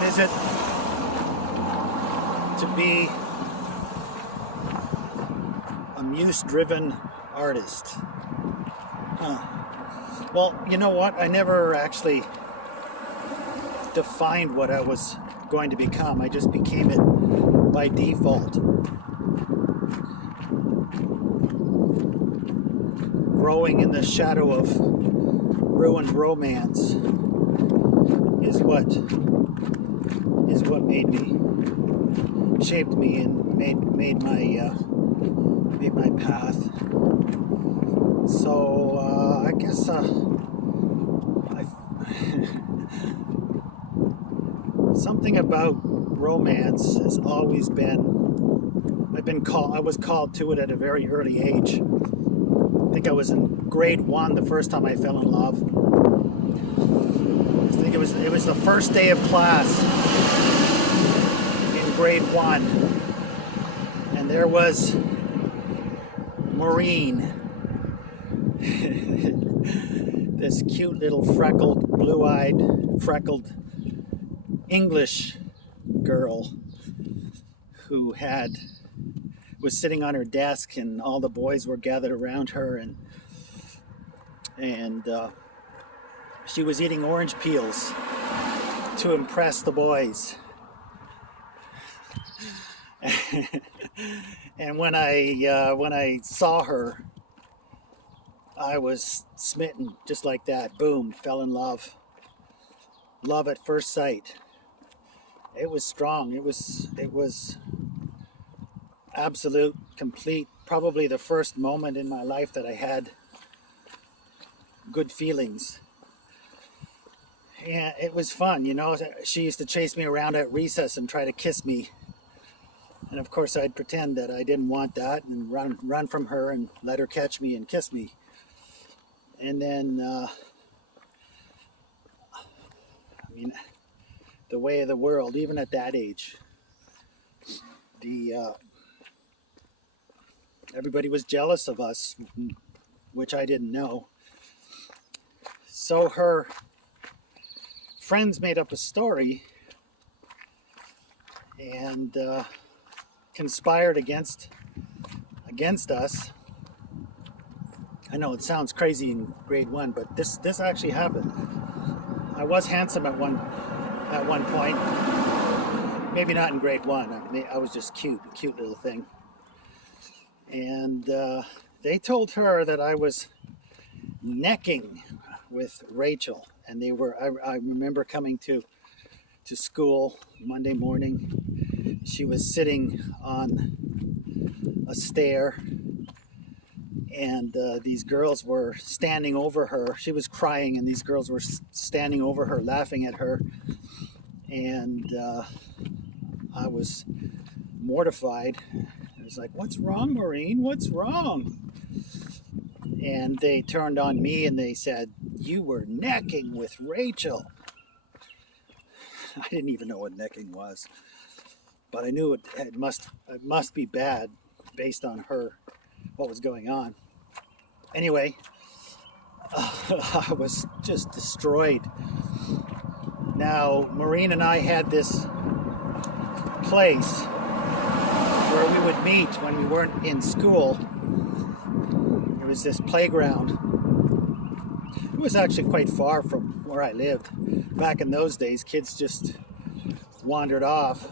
What is it to be a muse-driven artist? Huh. Well, you know what? I never actually defined what I was going to become. I just became it by default. Growing in the shadow of ruined romance is what made me, shaped me, and made my path. So I guess something about romance has always been. I was called to it at a very early age. I think I was in grade 1 the first time I fell in love. I think it was the first day of class in grade 1, and there was Maureen, this cute little blue-eyed, freckled English girl who was sitting on her desk, and all the boys were gathered around her, and she was eating orange peels to impress the boys. And when I saw her, I was smitten just like that. Boom, fell in love. Love at first sight. It was strong. It was absolute, complete. Probably the first moment in my life that I had good feelings. And it was fun, you know. She used to chase me around at recess and try to kiss me. And of course I'd pretend that I didn't want that and run from her and let her catch me and kiss me. And then, the way of the world, even at that age, everybody was jealous of us, which I didn't know. So her friends made up a story and conspired against us. I know it sounds crazy in grade 1, but this actually happened. I was handsome at one point. Maybe not in grade 1. I was just cute, a cute little thing. And they told her that I was necking with Rachel, and I remember coming to school Monday morning. She was sitting on a stair, and these girls were standing over her. She was crying, and these girls were standing over her, laughing at her. And I was mortified. I was like, "What's wrong, Maureen? What's wrong?" And they turned on me and they said, "You were necking with Rachel." I didn't even know what necking was, but I knew it must be bad based on what was going on. Anyway, I was just destroyed. Now, Maureen and I had this place where we would meet when we weren't in school. There was this playground. It was actually quite far from where I lived. Back in those days, kids just wandered off.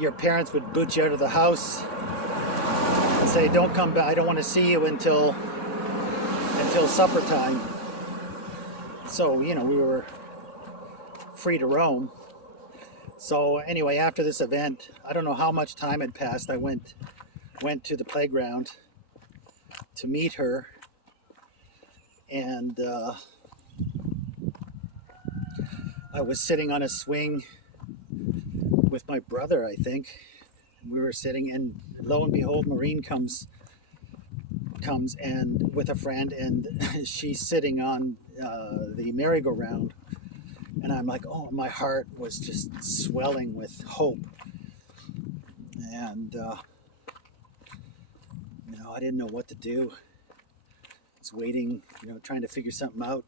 Your parents would boot you out of the house and say, "Don't come back. I don't want to see you until supper time." So, we were free to roam. So anyway, after this event, I don't know how much time had passed. I went to the playground to meet her, and I was sitting on a swing with my brother, I think. We were sitting, and lo and behold, Maureen comes and with a friend, and she's sitting on the merry-go-round. And I'm like, oh, my heart was just swelling with hope. And, I didn't know what to do. I was waiting, trying to figure something out.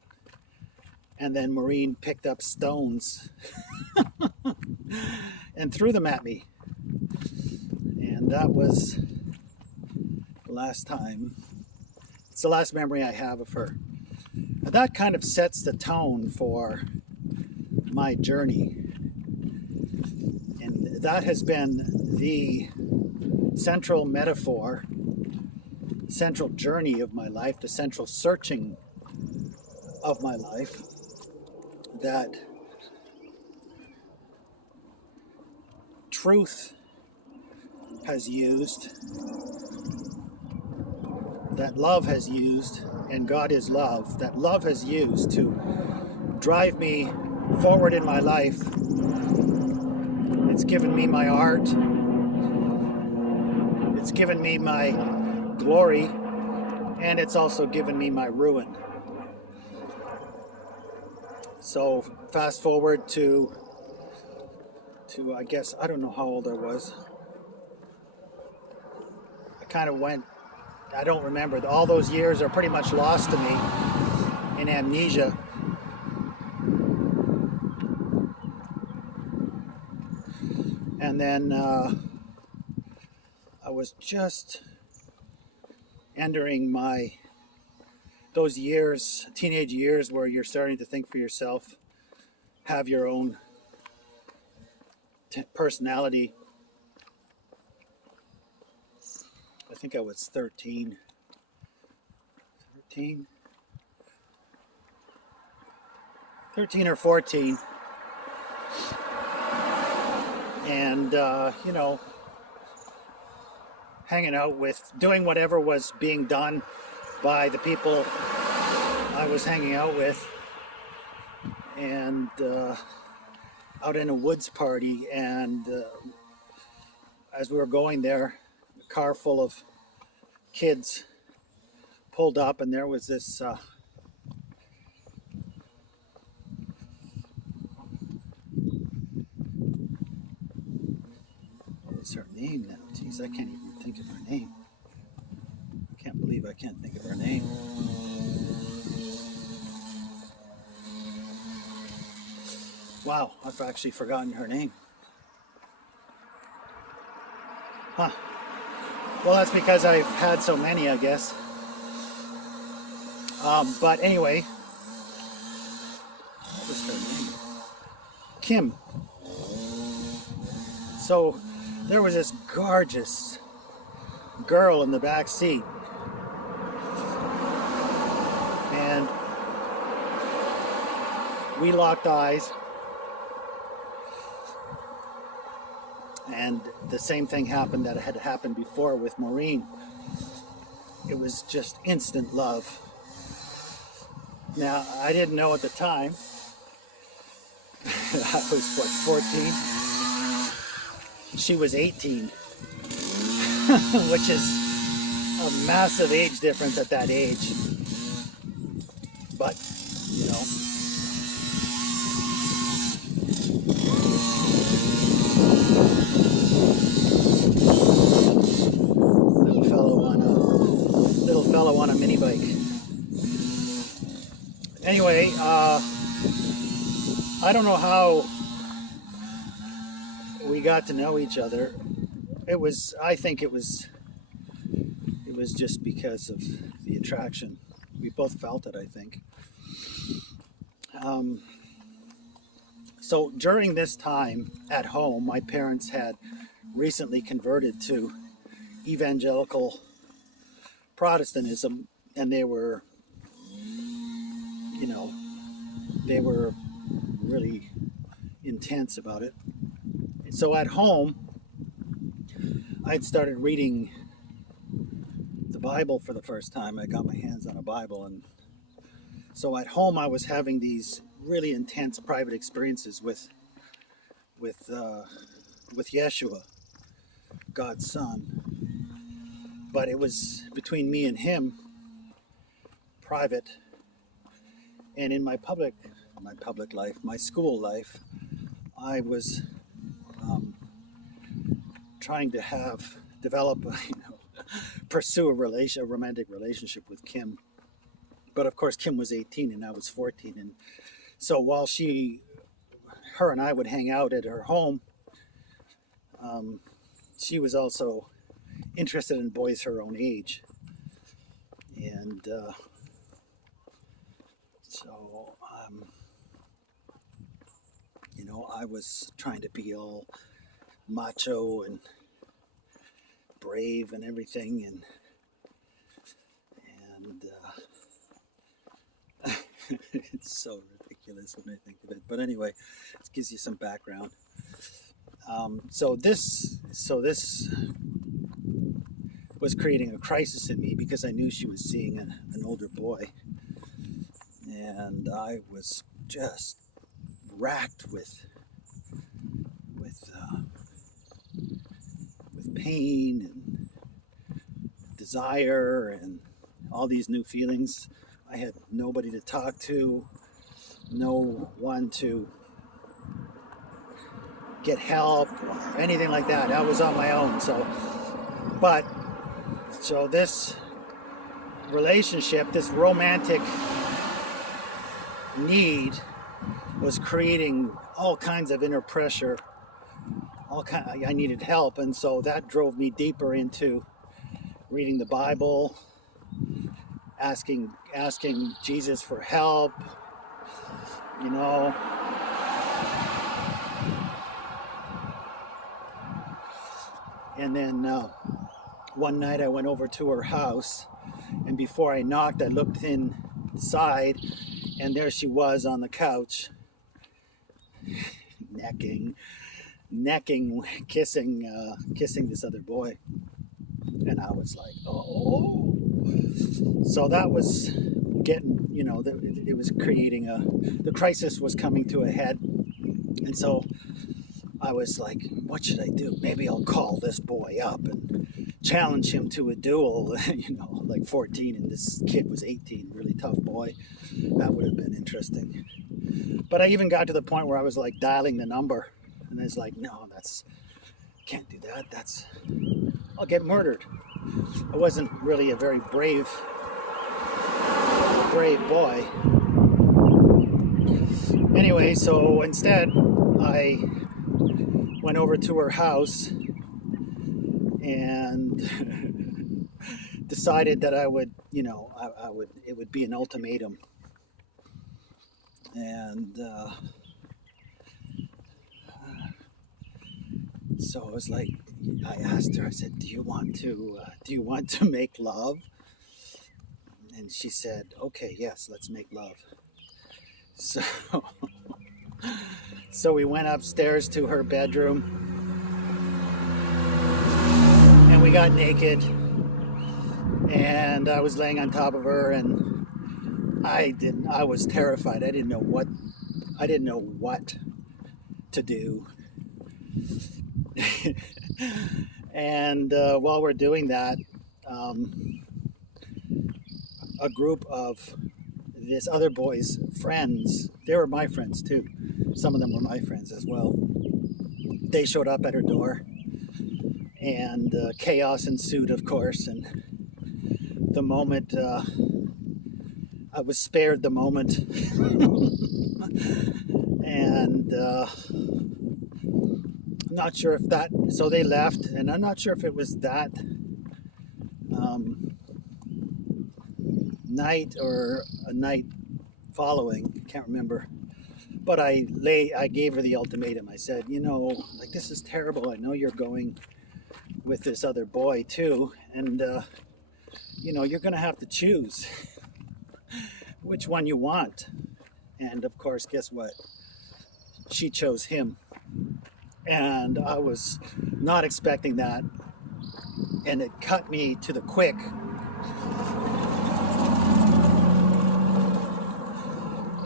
And then Maureen picked up stones and threw them at me. And that was the last time. It's the last memory I have of her. Now that kind of sets the tone for my journey. And that has been the central metaphor, central journey of my life, the central searching of my life, that truth has used, that love has used, and God is love, that love has used to drive me forward in my life. It's given me my art. It's given me my glory, and it's also given me my ruin. So fast forward to I guess, I don't know how old I was. I kind of went, I don't remember. All those years are pretty much lost to me in amnesia. And then I was just entering those years, teenage years, where you're starting to think for yourself, have your own personality. I think I was 13 or 14. And, hanging out with, doing whatever was being done by the people I was hanging out with. And out in a woods party. And as we were going there, a car full of kids pulled up, and there was this what was her name now? Jeez, I can't even think of her name. I can't believe I can't think of her name. Wow, I've actually forgotten her name. Huh. Well, that's because I've had so many, I guess. But anyway, what was her name? Kim. So there was this gorgeous girl in the back seat, and we locked eyes, and the same thing happened that had happened before with Maureen. It was just instant love. Now, I didn't know at the time. I was, what, 14? She was 18, which is a massive age difference at that age. But, you know, little fellow on a mini bike. Anyway, I don't know how we got to know each other. I think it was just because of the attraction. We both felt it, I think. So during this time at home, my parents had recently converted to evangelical Protestantism, and they were really intense about it. So at home, I'd started reading the Bible for the first time. I got my hands on a Bible, and so at home I was having these really intense private experiences with Yeshua, God's Son. But it was between me and him, private. And in my public life, my school life, I was trying to develop, pursue a romantic relationship with Kim. But of course, Kim was 18 and I was 14, and So while her and I would hang out at her home, she was also interested in boys her own age. And so, I was trying to be all macho and brave and everything, and it's so ridiculous when I think of it. But anyway, it gives you some background. So this was creating a crisis in me because I knew she was seeing an older boy, and I was just racked with pain and desire and all these new feelings. I had nobody to talk to, no one to get help or anything like that. I was on my own. So this relationship, this romantic need, was creating all kinds of inner pressure. I needed help, and so that drove me deeper into reading the Bible, asking Jesus for help, And then one night I went over to her house, and before I knocked, I looked inside, and there she was on the couch, necking, kissing this other boy. And I was like, oh. So that was getting, it was creating the crisis was coming to a head. And so I was like, what should I do? Maybe I'll call this boy up and challenge him to a duel, like 14 and this kid was 18, really tough boy. That would have been interesting. But I even got to the point where I was like dialing the number, and I was like, no, can't do that. I'll get murdered. I wasn't really a very brave boy. Anyway, so instead I went over to her house and decided that I would, it would be an ultimatum. And so I was like, I asked her, I said, do you want to make love? And she said, okay, yes, let's make love. So we went upstairs to her bedroom, and we got naked, and I was laying on top of her, and I was terrified. I didn't know what to do. And while we're doing that, a group of this other boy's friends, they were my friends too. Some of them were my friends as well. They showed up at her door, and chaos ensued, of course. And the moment, I was spared the moment. And I'm not sure if so they left, and I'm not sure if it was that night or a night following, I can't remember. But I gave her the ultimatum. I said, this is terrible. I know you're going with this other boy too, and you're gonna have to choose which one you want. And of course, guess what? She chose him. And I was not expecting that, and it cut me to the quick.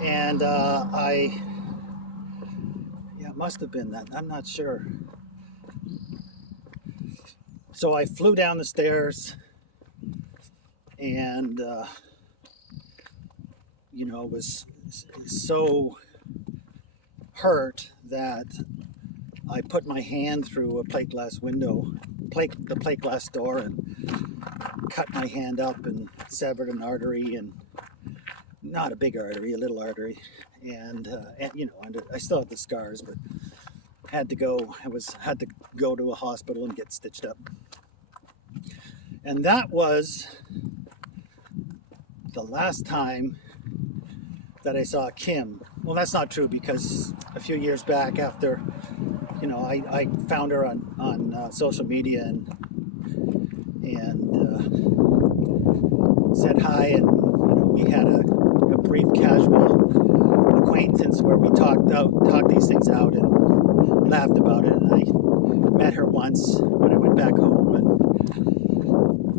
And it must have been that. I'm not sure. So I flew down the stairs, and was so hurt that I put my hand through a plate glass door, and cut my hand up and severed an artery, and not a big artery, a little artery, and I still have the scars, but had to go to a hospital and get stitched up. And that was the last time that I saw Kim. Well, that's not true, because a few years back, after I found her on social media and said hi, and we had a brief casual acquaintance where we talked these things out and laughed about it. And I met her once when I went back home,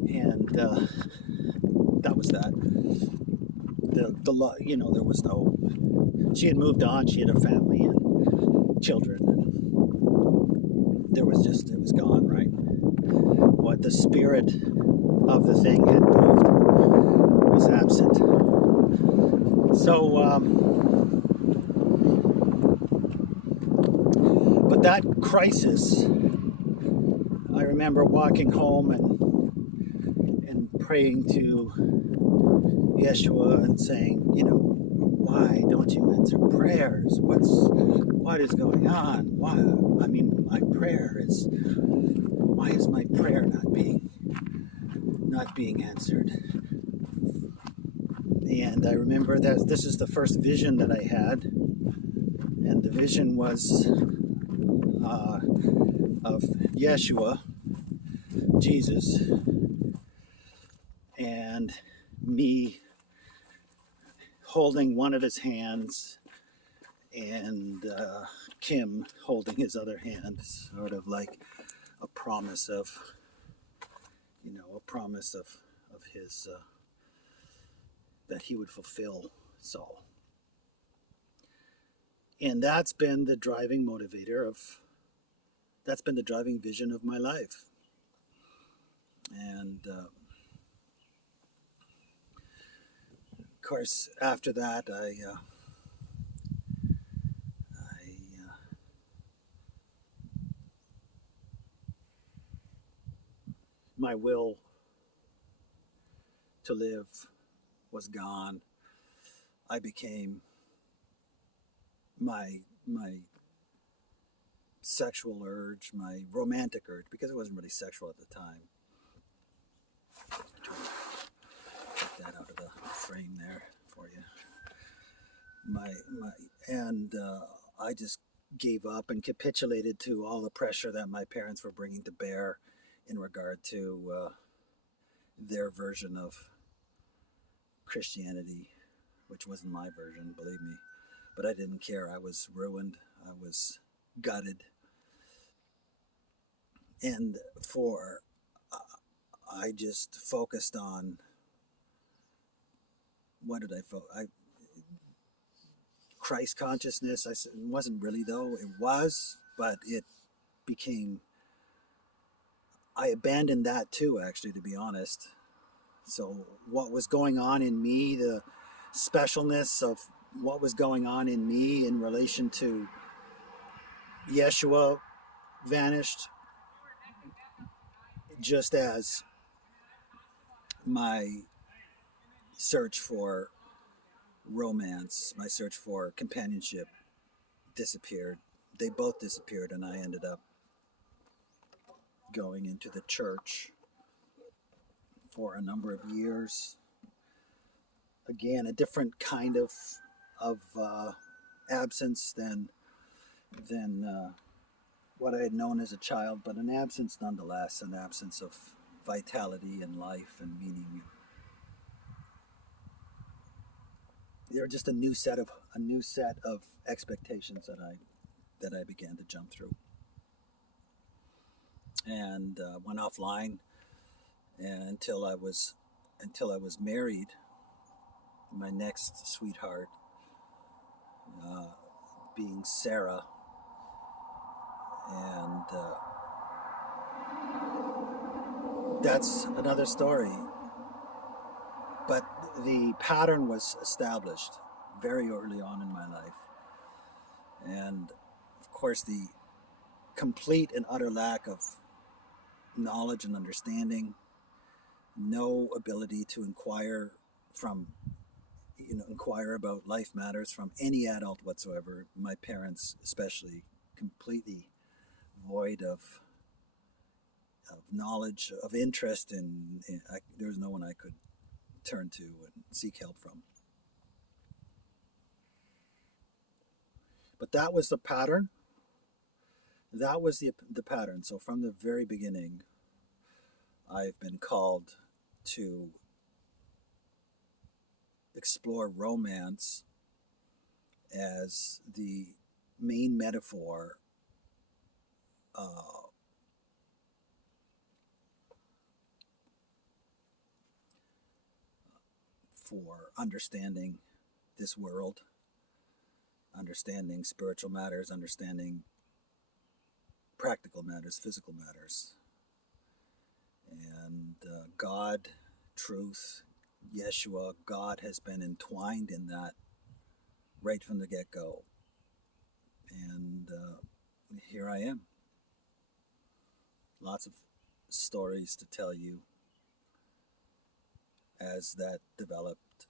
and that was that. There was no. She had moved on. She had a family and children, and it was gone. Right. What the spirit of the thing had moved was absent. So, but that crisis, I remember walking home and praying to Yeshua and saying, why don't you answer prayers? What is going on? Why? I mean, my prayer is, why is my prayer not being answered? And I remember that this is the first vision that I had, and the vision was of Yeshua, Jesus, and me holding one of his hands, and Kim holding his other hand, sort of like a promise of his that he would fulfill Saul. And that's been the driving vision of my life. And of course, after that, my will to live was gone. I became my sexual urge, my romantic urge, because it wasn't really sexual at the time. Get that out of the frame there for you. I just gave up and capitulated to all the pressure that my parents were bringing to bear in regard to their version of Christianity, which wasn't my version, believe me. But I didn't care. I was ruined. I was gutted. And I just focused on, what did I focus? Christ consciousness. It wasn't really, though. It was, but it became, I abandoned that too, actually, to be honest. So what was going on in me, the specialness of what was going on in me in relation to Yeshua, vanished, just as my search for romance, my search for companionship disappeared. They both disappeared, and I ended up going into the church for a number of years. Again, a different kind of absence than what I had known as a child, but an absence nonetheless, an absence of vitality and life and meaning. There were just a new set of expectations that I began to jump through, and went offline until I was married. My next sweetheart, being Sarah, and that's another story. But the pattern was established very early on in my life, and of course the complete and utter lack of knowledge and understanding, no ability to inquire from inquire about life matters from any adult whatsoever. My parents, especially, completely void of knowledge, of interest there was no one I could turn to and seek help from. But that was the pattern. That was the pattern. So from the very beginning, I've been called to explore romance as the main metaphor uh, for understanding this world, understanding spiritual matters, understanding practical matters, physical matters. And God, truth, Yeshua, God has been entwined in that right from the get go. And here I am. Lots of stories to tell you as that developed